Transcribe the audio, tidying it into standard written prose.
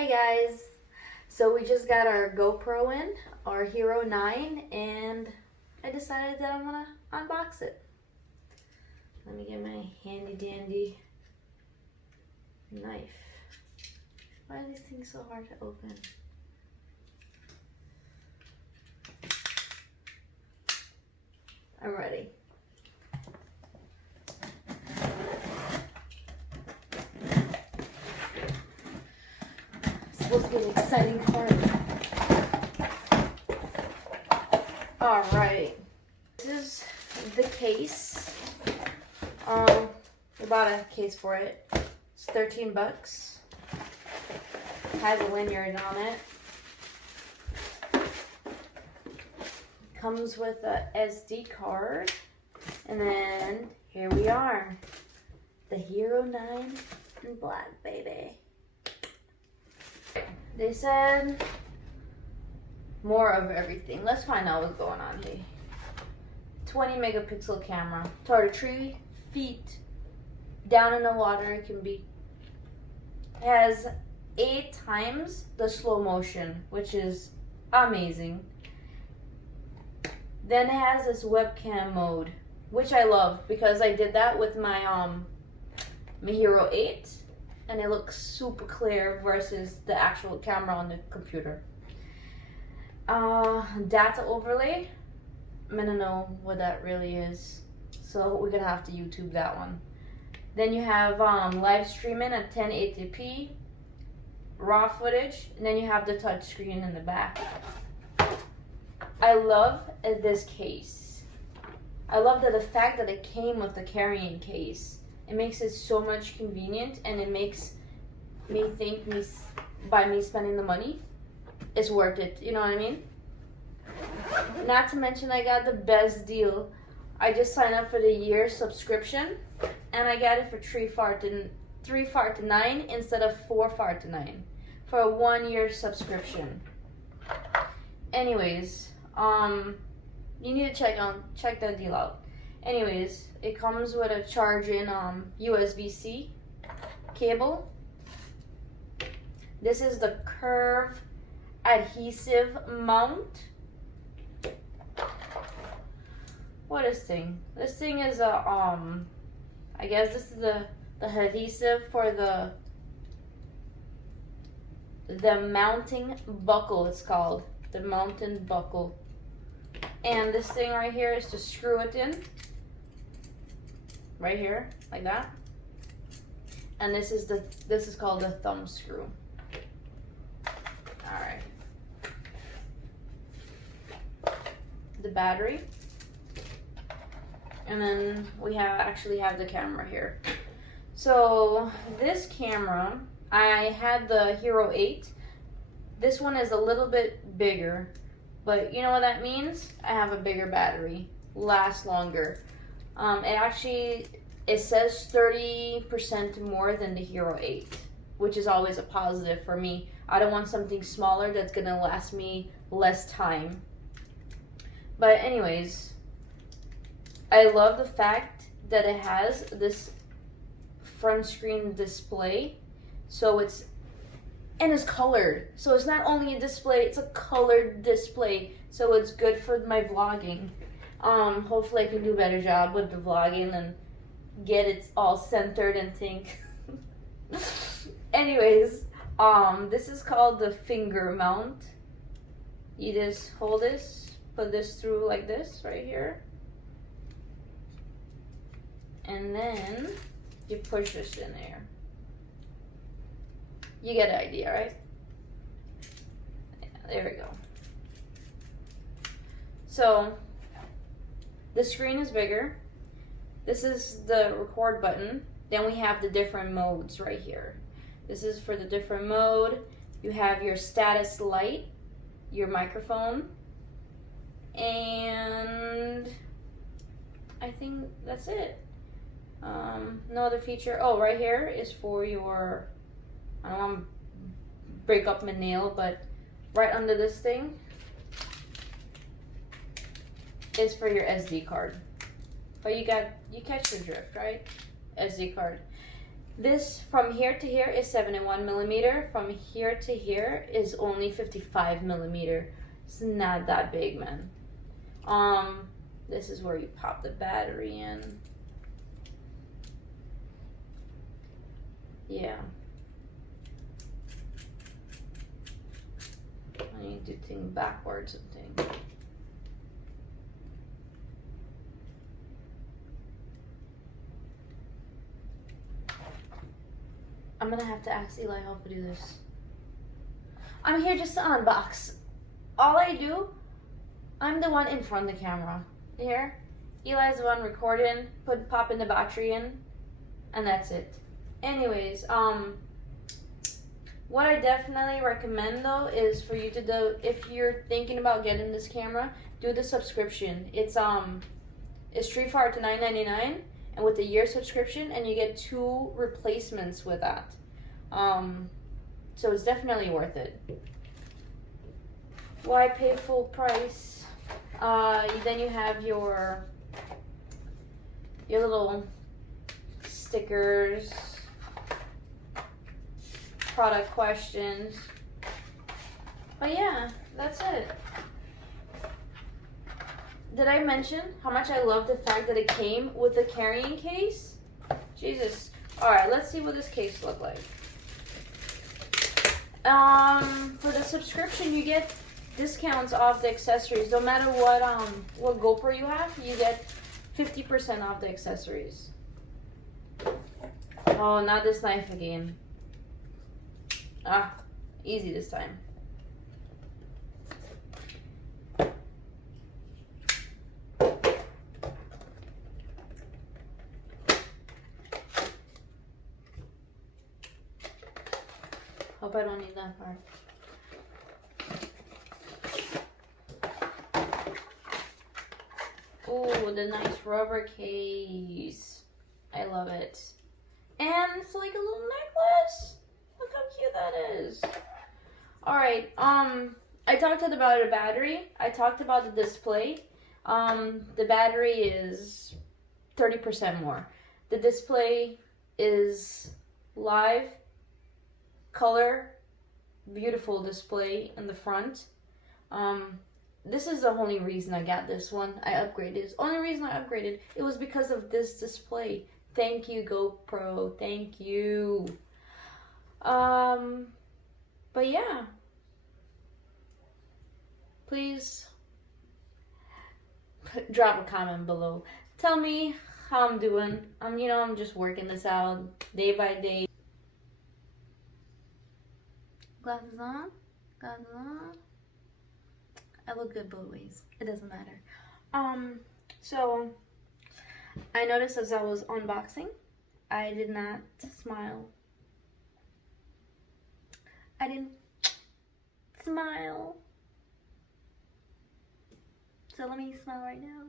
Hi guys! So we just got our GoPro in, our Hero 9, and I decided that I'm gonna unbox it. Let me get my handy dandy knife. Why are these things so hard to open? I'm ready. It's supposed to be an exciting part. Alright. This is the case. We bought a case for it. It's 13 bucks. Has a lanyard on it. Comes with a SD card. And then here we are. The Hero 9 in black, baby. They said more of everything. Let's find out what's going on here. 20 megapixel camera. Started 3 feet down in the water. It can be. It has 8 times the slow motion, which is amazing. Then it has this webcam mode, which I love because I did that with my my Hero 8, and it looks super clear versus the actual camera on the computer. Data overlay. I'm gonna know what that really is, so we're gonna have to YouTube that one. Then you have live streaming at 1080p, raw footage, and then you have the touch screen in the back. I love this case. I love the fact that it came with the carrying case. It makes it so much convenient, and it makes me think by me spending the money, it's worth it. You know what I mean? Not to mention I got the best deal. I just signed up for the year subscription, and I got it for $3 for $9 instead of $4 for $9 for a 1-year subscription. Anyways, you need to check that deal out. Anyways, it comes with a charging USB-C cable. This is the curve adhesive mount. What is this thing? This thing is a I guess this is the adhesive for the mounting buckle. It's called the mounting buckle. And this thing right here is to screw it in. Right here, like that. And this is called the thumb screw. All right. The battery. And then we actually have the camera here. So this camera, I had the Hero 8. This one is a little bit bigger, but you know what that means? I have a bigger battery, lasts longer. It says 30% more than the Hero 8, which is always a positive for me. I don't want something smaller that's gonna last me less time. But anyways, I love the fact that it has this front screen display, it's colored. So it's not only a display, it's a colored display. So it's good for my vlogging. Hopefully I can do a better job with the vlogging and get it all centered and think. Anyways, this is called the finger mount. You just hold this, put this through like this right here. And then you push this in there. You get the idea, right? Yeah, there we go. So the screen is bigger. This is the record button. Then we have the different modes right here. This is for the different mode. You have your status light, your microphone, and I think that's it. No other feature. Oh, right here is for your, I don't want to break up my nail, but right under this thing is for your SD card. But you catch the drift, right? SD card. This from here to here is 71 millimeter. From here to here is only 55 millimeter. It's not that big, man. This is where you pop the battery in. Yeah. I need to think backwards and things. I'm gonna have to ask Eli how to do this. I'm here just to unbox. All I do, I'm the one in front of the camera. Here, Eli's the one recording, popping the battery in, and that's it. Anyways, what I definitely recommend though is for you to do, if you're thinking about getting this camera, do the subscription. It's $3 for to $9.99, and with the year subscription, and you get 2 replacements with that. So it's definitely worth it. Why pay full price? Then you have your little stickers, product questions. But yeah, that's it. Did I mention how much I love the fact that it came with a carrying case? Jesus. Alright, let's see what this case looked like. For the subscription, you get discounts off the accessories. No matter what GoPro you have, you get 50% off the accessories. Oh, not this knife again. Ah, easy this time. Hope I don't need that part. Oh, the nice rubber case. I love it. And it's like a little necklace. Look how cute that is. Alright, I talked about the battery. I talked about the display. The battery is 30% more. The display is live, color, beautiful display in the front. This is the only reason I got this one. I upgraded. It's the only reason I upgraded. It was because of this display. Thank you, GoPro. Thank you. But yeah. Please drop a comment below. Tell me how I'm doing. I'm just working this out day by day. Glasses on. Glasses on. I look good both ways. It doesn't matter. So I noticed as I was unboxing, I did not smile. I didn't smile. So let me smile right now.